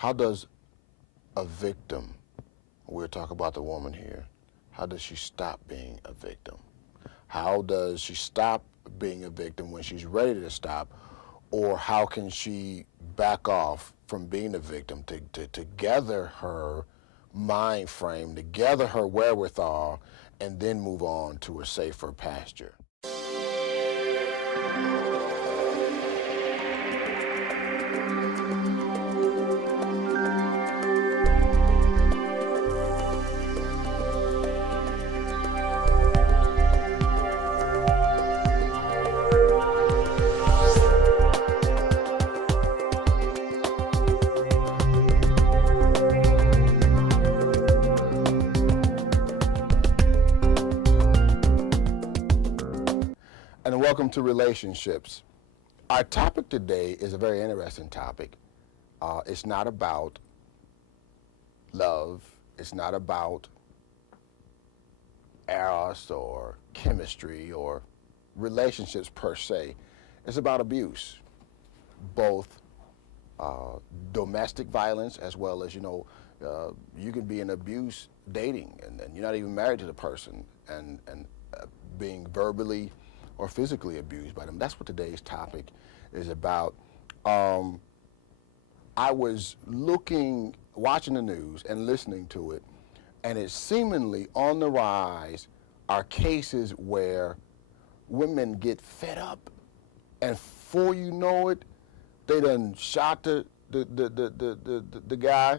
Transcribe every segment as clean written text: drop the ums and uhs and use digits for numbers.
How does a victim, we're talking about the woman here, how does she stop being a victim? How does she stop being a victim when she's ready to stop? Or how can she back off from being a victim to gather her mind frame, to gather her wherewithal, and then move on to a safer pasture? And welcome to Relationships. Our topic today is a very interesting topic. It's not about love. It's not about eros or chemistry or relationships per se. It's about abuse, both domestic violence as well as, you can be in abuse dating and you're not even married to the person and being verbally or physically abused by them. That's what today's topic is about. I was watching the news and listening to it, and it's seemingly on the rise are cases where women get fed up, and before you know it, they done shot the guy,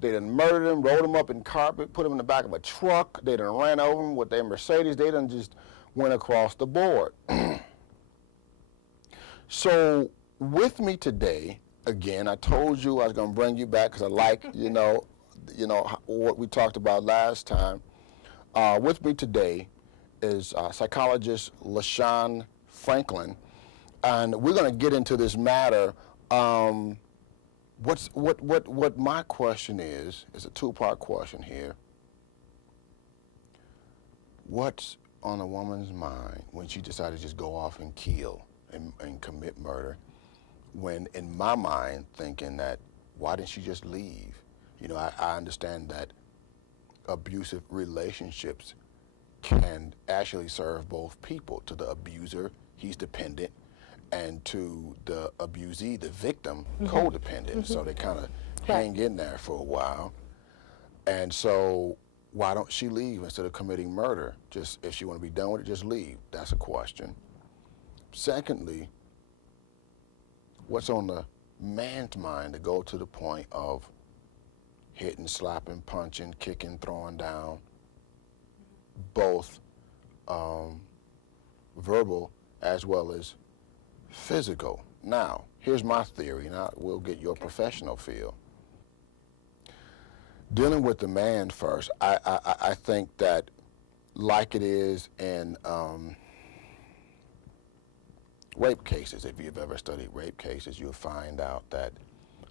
they done murdered him, rolled him up in carpet, put him in the back of a truck, they done ran over him with their Mercedes, they done just went across the board. So with me today, again, I told you I was going to bring you back because I like, what we talked about last time. With me today is psychologist LaShawn Franklin, and we're going to get into this matter. What my question is a two-part question here. What's on a woman's mind when she decided to just go off and kill and commit murder, when in my mind thinking that why didn't she just leave? I understand that abusive relationships can actually serve both people. To the abuser, he's dependent, and to the abusee, the victim, codependent. So they kind of hang in there for a while. And so why don't she leave instead of committing murder? Just if she want to be done with it, just leave. That's a question. Secondly, what's on the man's mind to go to the point of hitting, slapping, punching, kicking, throwing down, both verbal as well as physical? Now, here's my theory. Now we'll get your professional feel. Dealing with the man first, I think that like it is in rape cases, if you've ever studied rape cases, you'll find out that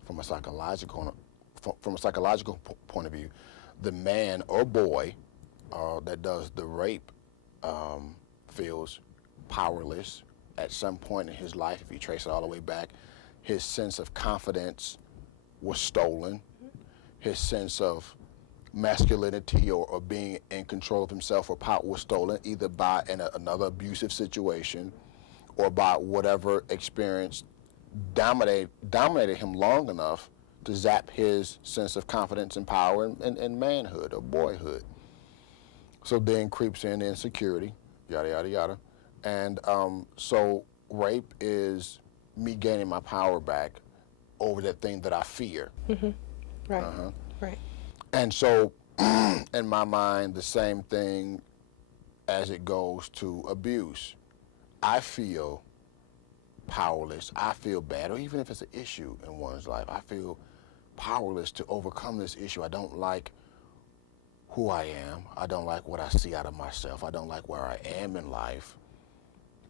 from a psychological point of view, the man or boy that does the rape feels powerless at some point in his life. If you trace it all the way back, his sense of confidence was stolen. His sense of masculinity or being in control of himself or power was stolen, either by another abusive situation or by whatever experience dominated him long enough to zap his sense of confidence and power and manhood or boyhood. So then creeps in insecurity, yada, yada, yada. And so rape is me gaining my power back over that thing that I fear. Right. Right. And so, in my mind, the same thing as it goes to abuse. I feel powerless. I feel bad, or even if it's an issue in one's life, I feel powerless to overcome this issue. I don't like who I am. I don't like what I see out of myself. I don't like where I am in life.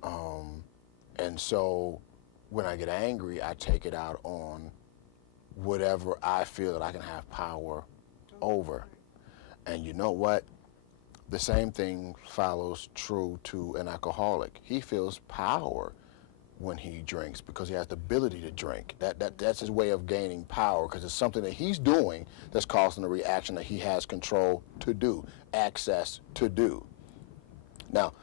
And so, when I get angry, I take it out on whatever I feel that I can have power over. And you know what? The same thing follows true to an alcoholic. He feels power when he drinks because he has the ability to drink. That's his way of gaining power because it's something that he's doing that's causing a reaction that he has control to do, access to do. Now,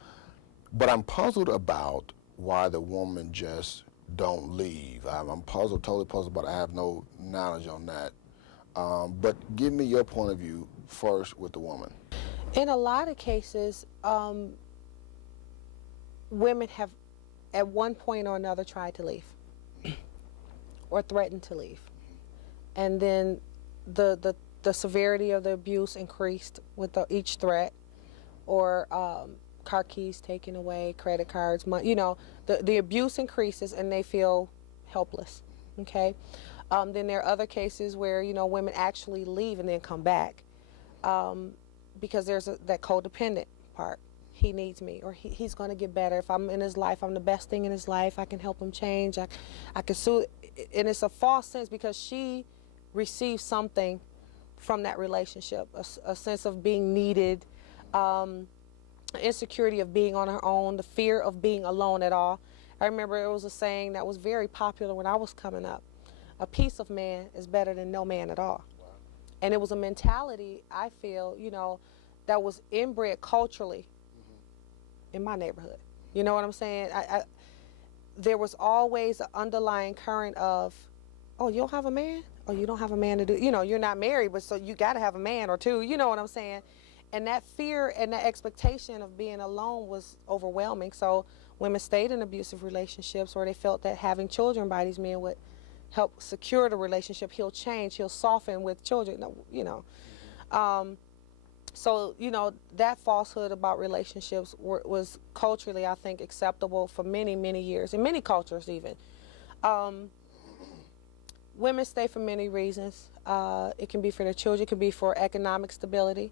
but I'm puzzled about why the woman just don't leave. I'm puzzled, totally puzzled, but I have no knowledge on that. But give me your point of view first with the woman. In a lot of cases, women have at one point or another tried to leave or threatened to leave. And then the severity of the abuse increased with each threat, or car keys taken away, credit cards, money, you know, the abuse increases and they feel helpless, okay? Then there are other cases where, you know, women actually leave and then come back because there's that codependent part. He needs me, or he's going to get better. If I'm in his life, I'm the best thing in his life. I can help him change. I can soothe. And it's a false sense because she received something from that relationship, a sense of being needed, insecurity of being on her own, the fear of being alone at all. I remember it was a saying that was very popular when I was coming up. A piece of man is better than no man at all. Wow. And it was a mentality, I feel, you know, that was inbred culturally in my neighborhood. You know what I'm saying? There was always an underlying current of, oh, you don't have a man? Oh, you don't have a man to do, you know, you're not married, but so you got to have a man or two, you know what I'm saying? And that fear and that expectation of being alone was overwhelming. So women stayed in abusive relationships, or they felt that having children by these men would help secure the relationship. He'll change, he'll soften with children, you know. So, you know, that falsehood about relationships was culturally, I think, acceptable for many, many years, in many cultures even. Women stay for many reasons. It can be for their children, it can be for economic stability.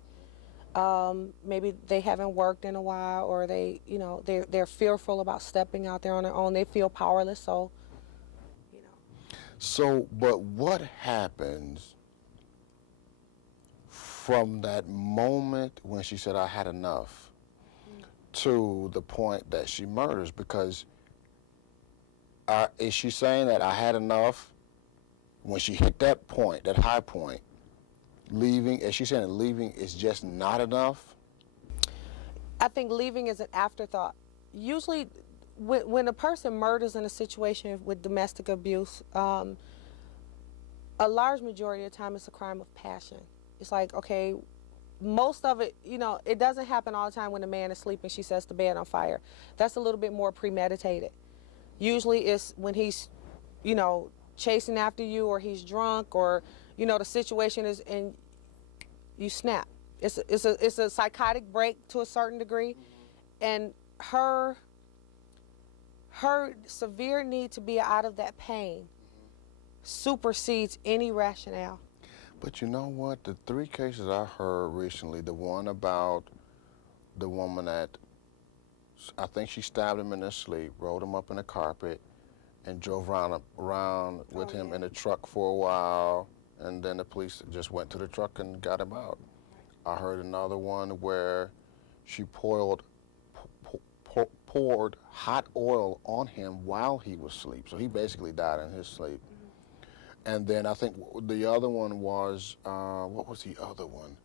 Maybe they haven't worked in a while, or they, you know, they're fearful about stepping out there on their own. They feel powerless, so, you know. So, but what happens from that moment when she said, I had enough, to the point that she murders? Because is she saying that I had enough when she hit that point, that high point, leaving, is she saying that leaving is just not enough? I think leaving is an afterthought. Usually when a person murders in a situation with domestic abuse, a large majority of the time it's a crime of passion. It's like, okay, most of it, you know, it doesn't happen all the time when a man is sleeping, she sets the bed on fire. That's a little bit more premeditated. Usually it's when he's, you know, chasing after you, or he's drunk, or, you know, the situation is, and you snap. It's a psychotic break to a certain degree, and her severe need to be out of that pain supersedes any rationale. But you know what? The 3 cases I heard recently, the one about the woman that, I think she stabbed him in his sleep, rolled him up in the carpet, and drove around with him in a truck for a while, and then the police just went to the truck and got him out. I heard another one where she poured hot oil on him while he was asleep, so he basically died in his sleep. And then I think the other one was, what was the other one?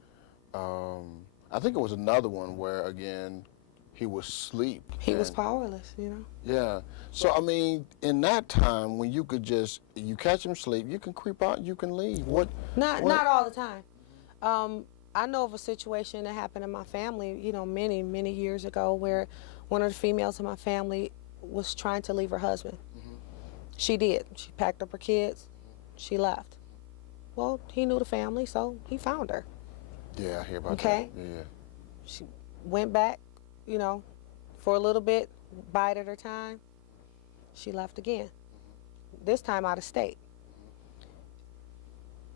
I think it was another one where, again, he was asleep. He was powerless, you know? Yeah. So, I mean, in that time, when you could just, you catch him asleep, you can creep out, you can leave. Not all the time. I know of a situation that happened in my family, you know, many, many years ago, where one of the females in my family was trying to leave her husband. She did. She packed up her kids. She left. Well, he knew the family, so he found her. Yeah, I hear about that. Yeah. She went back, you know, for a little bit, bided her time. She left again, this time out of state.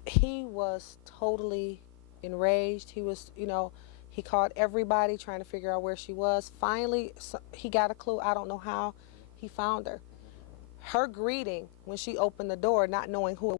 He was totally enraged. He was, you know, he called everybody trying to figure out where she was. Finally, he got a clue. I don't know how he found her. Her greeting when she opened the door, not knowing who it